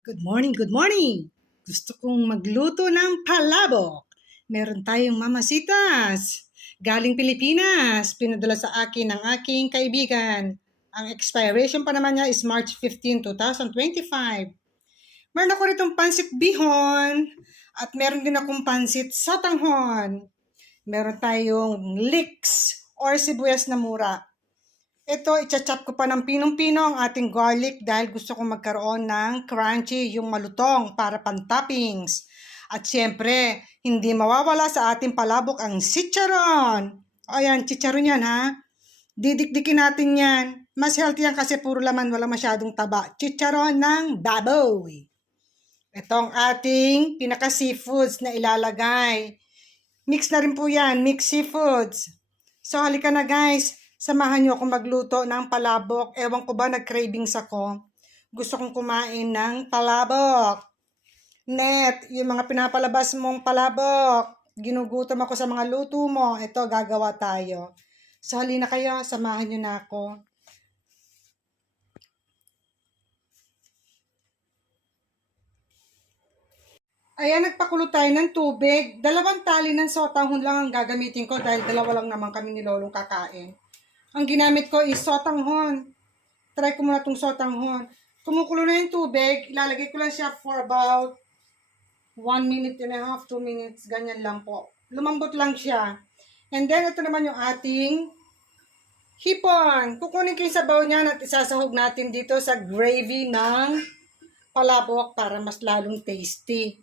Good morning, good morning! Gusto kong magluto ng palabok. Meron tayong mamasitas. Galing Pilipinas. Pinadala sa akin ng aking kaibigan. Ang expiration pa naman niya is March 15, 2025. Meron ako ritong pansit bihon at meron din akong pansit satanghon. Meron tayong leeks or sibuyas na mura. Ito, i-chop ko pa ng pinong-pino ang ating garlic dahil gusto kong magkaroon ng crunchy, yung malutong para pan-toppings. At syempre, hindi mawawala sa ating palabok ang chicharon. Ayan, chicharon yan ha. Didikdikin natin yan. Mas healthy yan kasi puro laman, wala masyadong taba. Chicharon ng baboy. Ito ang ating pinaka-seafoods na ilalagay. Mix na rin po yan, mix seafoods. So halika na guys, samahan niyo ako magluto ng palabok. Ewan ko ba, nag-cravings ako. Gusto kong kumain ng palabok. Net, yung mga pinapalabas mong palabok. Ginugutom ako sa mga luto mo. Ito, gagawa tayo. So halina kayo, samahan niyo na ako. Ayan, nagpakulo tayo ng tubig. 2 tali ng sotanghon lang ang gagamitin ko dahil 2 lang naman kami ni Lolong kakain. Ang ginamit ko is sotanghon. Try ko muna itong sotanghon. Kumukulo na yung tubig, ilalagay ko lang siya for about 1 minute and a half, 2 minutes, ganyan lang po. Lumambot lang siya. And then, ito naman yung ating hipon. Kukunin ko yung sabaw niyan at isasahog natin dito sa gravy ng palabok para mas lalong tasty.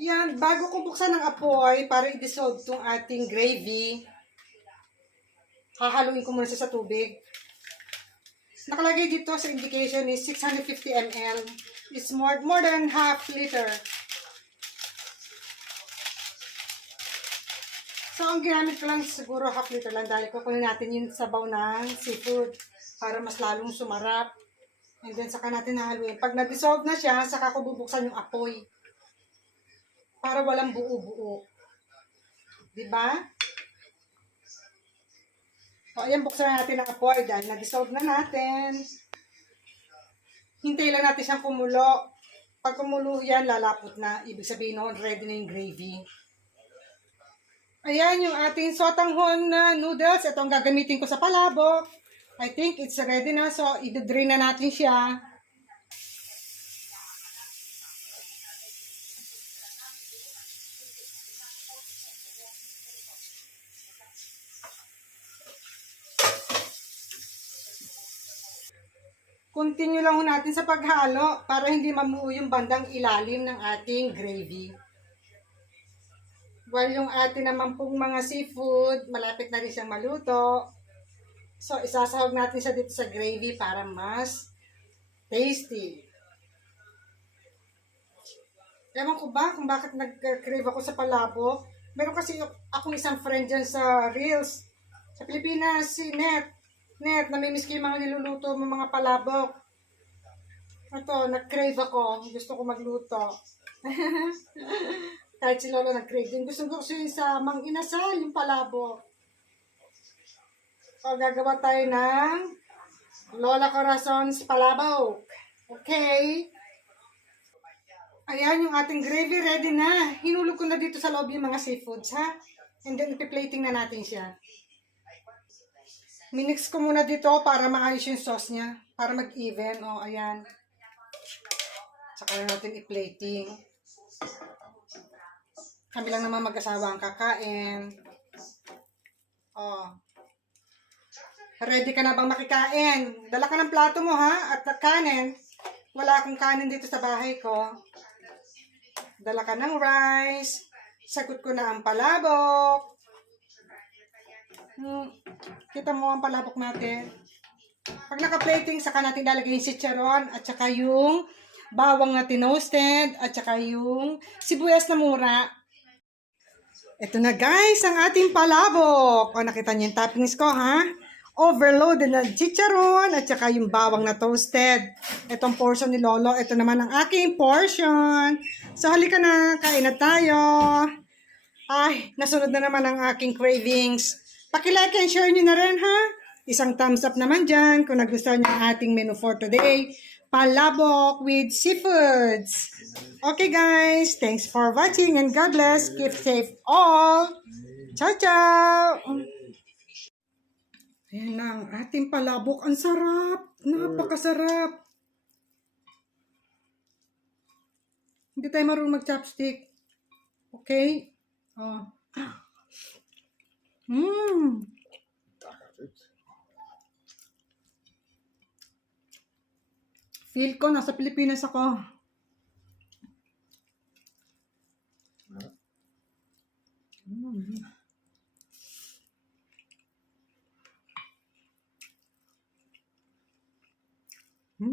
Yan, bago ko buksan ng apoy para i-dissolve itong ating gravy, hahaluin ko muna siya sa tubig. Nakalagay dito sa indication is 650 ml. It's more than half liter. So, ang ginamit ko lang siguro half liter lang dahil kukunin natin yung sabaw ng seafood para mas lalong sumarap. And then, saka natin hahaluin. Pag na-dissolve na siya, saka ko bubuksan yung apoy. Para walang buo-buo. Diba? O, ayan, buksan natin ang apoy dahil na-dissolve na natin. Hintay lang natin siyang kumulo. Pag kumulo yan, lalapot na. Ibig sabihin noon, ready na yung gravy. Ayan, yung ating sotanghon na noodles. Ito ang gagamitin ko sa palabok. I think it's ready na. So, i-drain na natin siya. Continue lang natin sa paghalo para hindi mamuo yung bandang ilalim ng ating gravy. While yung ating naman pong mga seafood, malapit na rin siyang maluto. So, isasahog natin siya dito sa gravy para mas tasty. Ewan ko ba kung bakit nag-crave ako sa palabok. Meron kasi akong isang friend dyan sa Reels. Sa Pilipinas, si Net. Net, namimiss ko yung mga niluluto mo mga palabok. Ito, nag-crave ako. Gusto ko magluto. Kahit si Lolo nag-crave din. Gusto yun sa Mang Inasal, yung palabok. So, gagawa tayo ng Lola Corazon's palabok. Okay? Ayan, yung ating gravy ready na. Hinulog ko na dito sa loob yung mga seafoods, ha? And then, ipi-plating na natin siya. Minix ko muna dito para maayos yung sauce niya. Para mag-even. O, ayan. Saka na natin i-plating. Kami lang naman mag-asawa ang kakain. O. Ready ka na bang makikain? Dala ka ng plato mo, ha? At kanin. Wala akong kanin dito sa bahay ko. Dala ka ng rice. Sagot ko na ang palabok. Kita mo ang palabok natin. Pag naka-plating, saka natin lalagay yung chicharon at saka yung bawang na tinoasted at saka yung sibuyas na mura. Ito na guys, ang ating palabok. O, nakita niyo yung toppings ko, ha? Overloaded na chicharon at saka yung bawang na toasted. Itong portion ni Lolo. Ito naman ang aking portion. So, halika na. Kain na tayo. Ay, nasunod na naman ang aking cravings. Paki-like and share nyo na rin, ha? Isang thumbs up naman dyan kung nagustuhan nyo ang ating menu for today. palabok with seafoods. Okay guys, thanks for watching and God bless. Keep safe all. Ciao, ciao! Ayan na ang ating palabok. Ang sarap! Napakasarap! Hindi tayo marunong mag-chopstick. Okay? Oh. Mmm! Feel ko, nasa Pilipinas ako.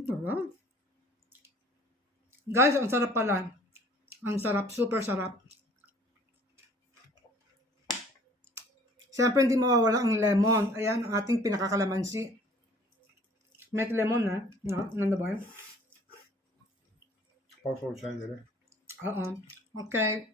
Sarap. Guys, ang sarap pala. Ang sarap, super sarap. Siyempre, hindi mawawala ang lemon. Ayan, ang ating pinakakalamansi. May lemon na. No? Nanda ba yun? Posso accendere? Oo. Okay.